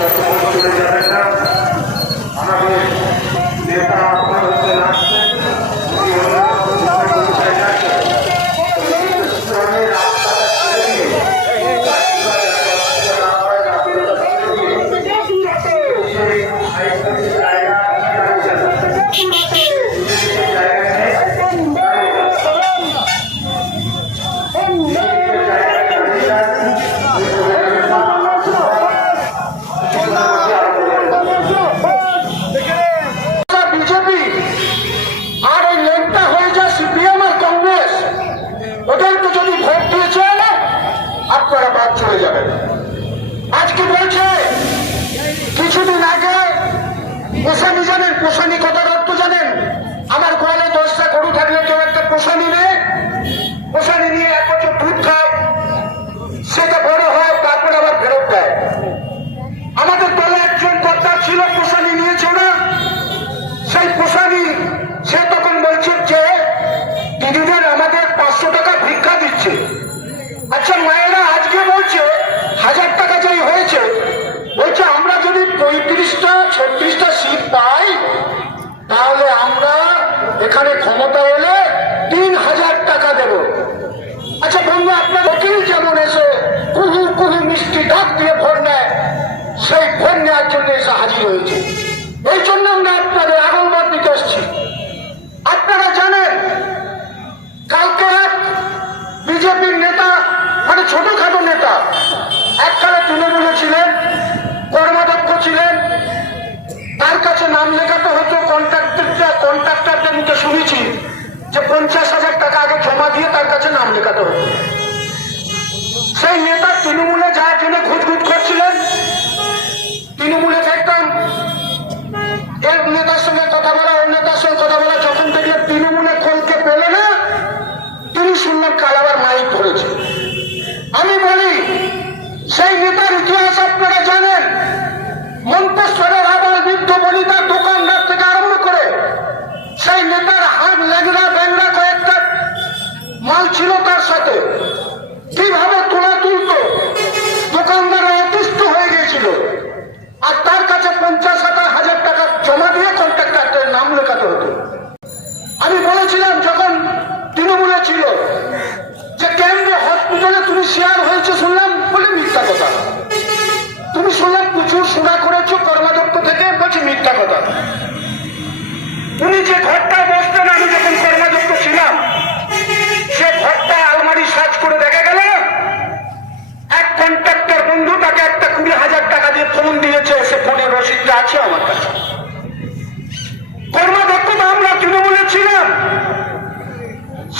চলে যাবেন না। আমাদের নেতা আপনার হচ্ছে আসছেন, আপনারা বাদ চলে যাবেন। আজকে বলছে কিছুদিন আগে পোষানি জানেন, পোষানি কথার অর্থ জানেন? আমার গোয়ালে 10টা গরু থাকলে কেউ একটা পোষানি নেয়, পোষানি নিয়ে 1 বছর দুধ খায়, সেটা বড় হয়, তারপরে আবার ফেরত দেয়। আমাদের দলে একজন কর্তা ছিল, পোষানি নিয়েছে না, সেই পোষানি সে তখন বলছে যে দিদিদের আমাদের 500 টাকা ভিক্ষা দিচ্ছে। আচ্ছা মায়েরা আজকে বলছে 1000 টাকা যাই হয়েছে, বলছে আমরা যদি 35টা 36টা সিট পাই তাহলে আমরা এখানে ক্ষমতা এলে 3000 টাকা দেব। আচ্ছা বন্ধু, আপনার অকিল যেমন এসে কুহু কুহু মিষ্টি ডাক দিয়ে ভোট নেয়, সেই ভোট নেওয়ার জন্য এসে হাজির হয়েছে। এই জন্য আমরা আপনাদের আগলবাদ দিতে এসছি। আপনারা জানেন কালকে এক বিজেপির নেতা, মানে ছোটখাটো নেতা, এককালে তৃণমূলে ছিলেন, কর্মাধ্যক্ষ ছিলেন, তার কাছে নাম লেখাতে হতো। কন্ট্রাক্টরদের মুখে শুনেছি যে 50,000 টাকা আগে জমা দিয়ে তার কাছে নাম লেখাতে হতো। সেই নেতা তৃণমূলে যাওয়ার জন্য ঘুরঘুর করছিলেন। তৃণমূলে দেখতাম এক নেতার সঙ্গে কথা বলা, ওই নেতার সঙ্গে কথা বলা, যখন দেখলে তৃণমূলে খোলকে পেলে না, তিনি শুনলেন কাল আবার মাইক ধরেছে। আমি বলি সেই নেতার ইতিহাস আপনারা জানেন। মন্তেশ্বরের আবার বৃদ্ধ বনিতার দোকানদার থেকে আরম্ভ করে সেই নেতার হাত ল্যাংড়া ব্যাংড়া কয়েকটা মাল ছিল তার সাথে, কিভাবে তোলা তুলত, দোকানদাররা অতিষ্ঠ হয়ে গিয়েছিল। আর তার কাছে 50,000 টাকা জমা দিয়ে কন্ট্রাক্টরের নাম লেখাতে হতো। আমি বলেছিলাম যখন তৃণমূলে ছিল যে কেন্দ্রে হসপিটালে তুমি শেয়ার হয়েছে শুনলাম, বলে মিথ্যা কথা। তুমি শুনলাম প্রচুর সোনা করেছো কর্মাধ্যক্ষ থেকে, বলছি মিথ্যা কথা। উনি যে ঘরটায় বসতেন আমি যখন কর্মাধ্যক্ষ ছিলাম, সে ঘরটা আলমারি সার্চ করে দেখা গেল এক কন্ট্রাক্টর বন্ধু তাকে একটা 20,000 টাকা দিয়ে ফোন দিয়েছে, সে ফোনের রসিদটা আছে আমার কাছে। কর্মাধ্যক্ষ তো আমরা তৃণমূলে ছিলাম,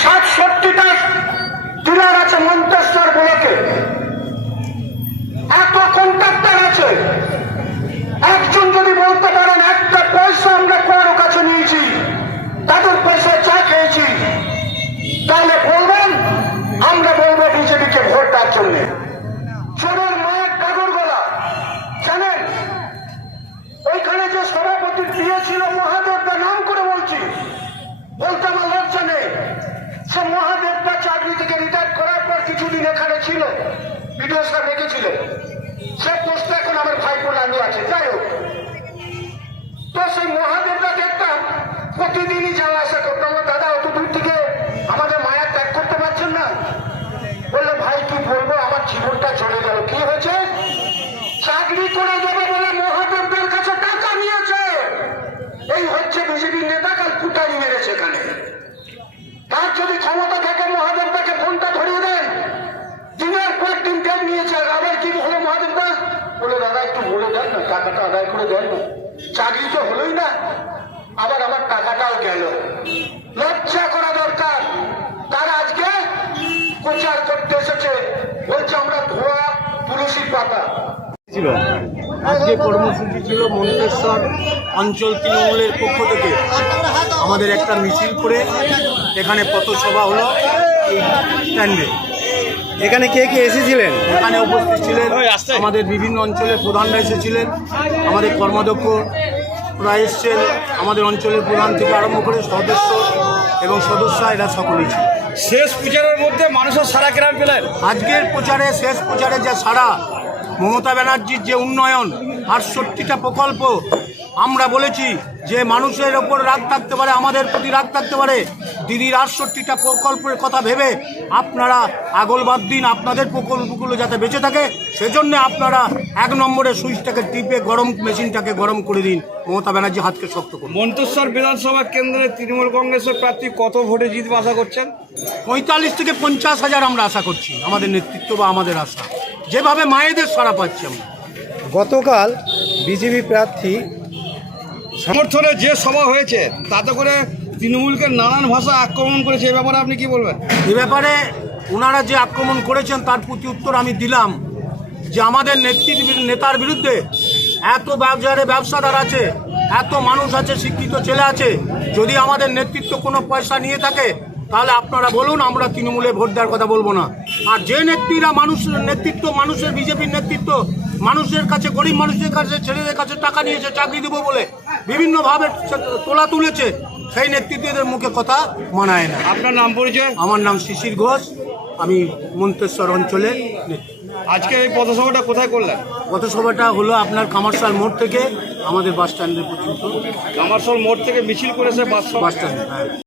60-70টা ডিলার আছে মন্তেশ্বর ব্লকে, এত কন্ট্রাক্টর আছে। একজন যদি বলতে পারেন একটা পয়সা আমরা কারো কাছে নিয়েছি, তাদের পয়সা চা খেয়েছি, তাহলে বলবেন আমরা বলবো বিজেপিকে ভোট দেওয়ার জন্য। চোরের মায়ের ডাগর গলা জানেন? ওইখানে যে সভাপতি দিয়েছিল মহাদেবদা, নাম করে বলছি, বলতে আমার লজ্জা নেই। সে মহাদেবদা চাকরি থেকে রিটায়ার করার পর কিছুদিন এখানে ছিল, ভিডিও সাহেব রেখেছিল, সে পোস্টটা এখন আমার ভাইপো লাগে আছে। যাই হোক, তো সেই মহাদেবদা দেখতাম প্রতিদিনই যাওয়া আসা করতাম। দাদা অত দূর থেকে আমাদের মায়া ত্যাগ করতে পারছেন না? বললো ভাই কি বলবো, আমার জীবনটা চলে গেল। কি হয়েছে? চাকরি করে দেবে বলে মহাদেবদের কাছে টাকা নিয়েছে। এই হচ্ছে বিজেপির নেতা, কাল কুটারি মেরেছে এখানে। তার যদি ক্ষমতা থাকে মহাদেবদাকে ফোনটা ধরিয়ে দেন। দিনের পর দিন ডেট নিয়েছে, আবার কি হলো মহাদেবদা? বলে দাদা একটু বলে দেন না, টাকাটা আদায় করে দেন না। চাকরি তো হলোই না, আবার আমার টাকাটাও গেল। লজ্জা করা দরকার। তারা আজকে প্রচার করতে এসেছে, বলছে আমরা ধোয়া তুলসী পাতা। আজকে কর্মসূচি ছিল মন্তেশ্বর অঞ্চল তৃণমূলের পক্ষ থেকে আমাদের একটা মিছিল করে এখানে পথসভা হলো এই স্ট্যান্ডে। এখানে কে কে এসেছিলেন? এখানে উপস্থিত ছিলেন আমাদের বিভিন্ন অঞ্চলের প্রধানরা এসেছিলেন, আমাদের কর্মাধ্যক্ষরা এসছেন, আমাদের অঞ্চলের প্রধান থেকে আরম্ভ করে সদস্য এবং সদস্যরা এরা সকলেই ছিল। শেষ প্রচারের মধ্যে মানুষের সারা কেরাম পেলেন। আজকের প্রচারে, শেষ প্রচারে যা সারা, মমতা ব্যানার্জির যে উন্নয়ন 68টা প্রকল্প, আমরা বলেছি যে মানুষের ওপর রাগ থাকতে পারে, আমাদের প্রতি রাগ থাকতে পারে, দিদির 68টা প্রকল্পের কথা ভেবে আপনারা আগল বাদ দিন, আপনাদের প্রকল্পগুলো যাতে বেঁচে থাকে সেজন্য আপনারা 1 নম্বরে সুইচটাকে টিপে মেশিনটাকে গরম করে দিন, মমতা ব্যানার্জি হাতকে শক্ত করুন। মন্তেশ্বর বিধানসভা কেন্দ্রে তৃণমূল কংগ্রেসের প্রার্থী কত ভোটে জিতবে আশা করছেন? 45 থেকে 50 হাজার আমরা আশা করছি, আমাদের নেতৃত্ব বা আমাদের আশা, যেভাবে মায়েদের সাড়া পাচ্ছি আমরা। গতকাল বিজেপি প্রার্থী সমর্থনে যে সভা হয়েছে তাতে করে তৃণমূলকে নানান ভাষা আক্রমণ করেছে, এ ব্যাপারে আপনি কি বলবেন? এ ব্যাপারে ওনারা যে আক্রমণ করেছেন তার প্রতি উত্তর আমি দিলাম যে আমাদের নেতার বিরুদ্ধে এত বাজারে ব্যবসাদার আছে, এত মানুষ আছে, শিক্ষিত ছেলে আছে, যদি আমাদের নেতৃত্ব কোনো পয়সা নিয়ে থাকে তাহলে আপনারা বলুন, আমরা তৃণমূলে ভোট দেওয়ার কথা বলবো না। আর যে নেত্রীরা মানুষের বিজেপির নেতৃত্ব মানুষের কাছে, গরিব মানুষদের কাছে, ছেলেদের কাছে টাকা নিয়েছে চাকরি দেবো বলে বিভিন্নভাবে তোলা তুলেছে, সেই নেতৃত্বদের মুখে কথা মানায় না। আপনার নাম পরিচয়? আমার নাম শিশির ঘোষ, আমি মন্তেশ্বর অঞ্চলের নেত্রী। আজকে এই পথসভাটা কোথায় করলেন? পথসভাটা হলো আপনার কামারশাল মোড় থেকে আমাদের বাস স্ট্যান্ডের পর্যন্ত। কামারশাল মোড় থেকে মিছিল করেছে বাস বাস স্ট্যান্ড, হ্যাঁ।